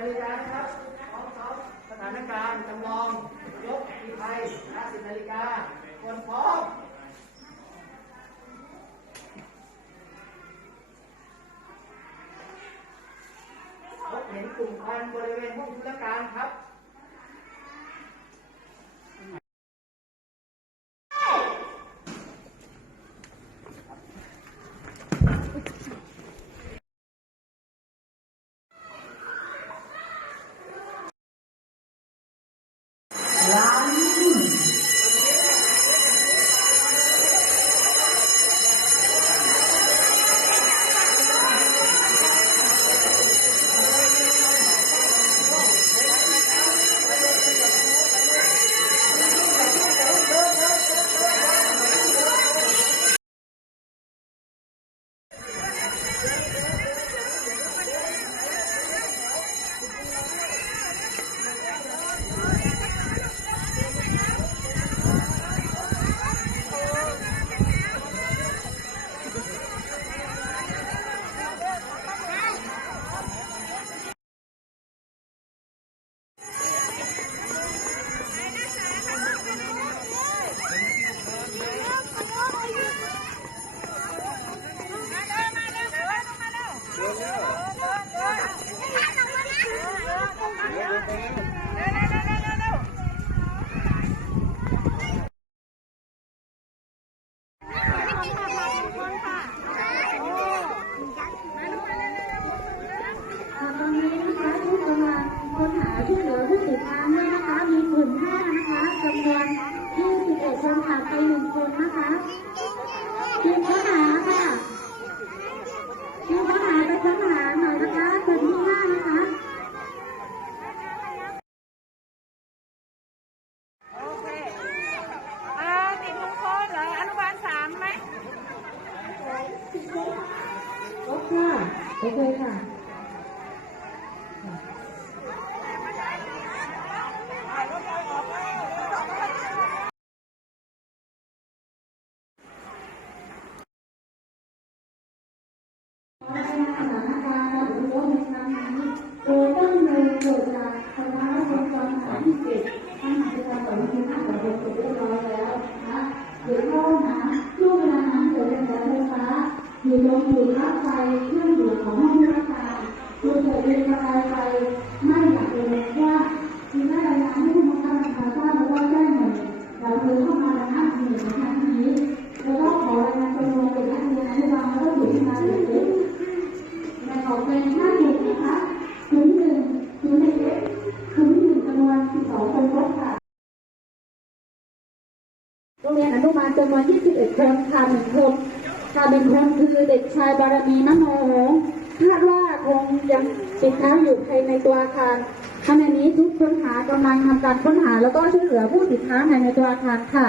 นาฬิกานะครับพร้อมซ้อมสถานการณ์จำลอง ยกมีไทยนะสิบนาฬิกาคนพร้อมพบเห็นกลุ่มควันบริเวณห้องธุรการครับ ครบค่ะโอเคค่ะ อยู่ตรงจุดรับไฟเครื่องดูดของห้องธุรการคือเกิดเป็นประกายไฟไหม้อย่างเร็วว่าทีแรกรายงานให้ผู้บังคับบัญชาทราบแล้วก็แจ้งหน่วยดับเพลิงเข้ามาระงับเหตุในครั้งนี้แล้วก็ขอรายงานจำนวนเด็กนักเรียนอนุบาลแล้วก็อยู่ที่การเดเหตุแบ่งอเป็นห้าเด็กนะคะกลุ่มหนึ่งกลุ่มเด็กกลุ่มที่หนึ่งจำนวน12คนครบค่ะโรงเรียนอนุบาลจำนวน21คนค่ะหนึ่ง ชายเป็นคนคือเด็กชายบารมีมโนหงคาดว่าคงยังติดค้างอยู่ภายในตัวอาคารขณะนี้ทุกค้นหากำลังทำการค้นหาแล้วก็ช่วยเหลือผู้ติดค้างภายในตัวอาคารค่ะ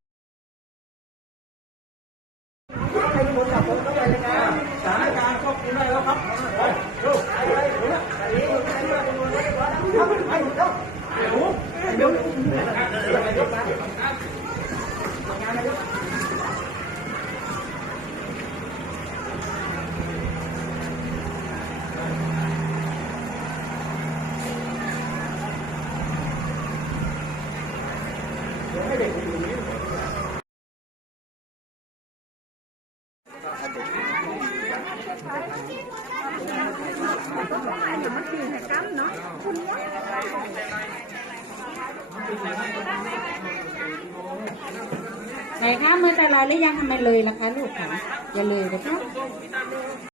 ไหนคะเมื่อแต่ลอยหรือยังทำไมเลยล่ะคะลูกคะอย่าเลยนะคะ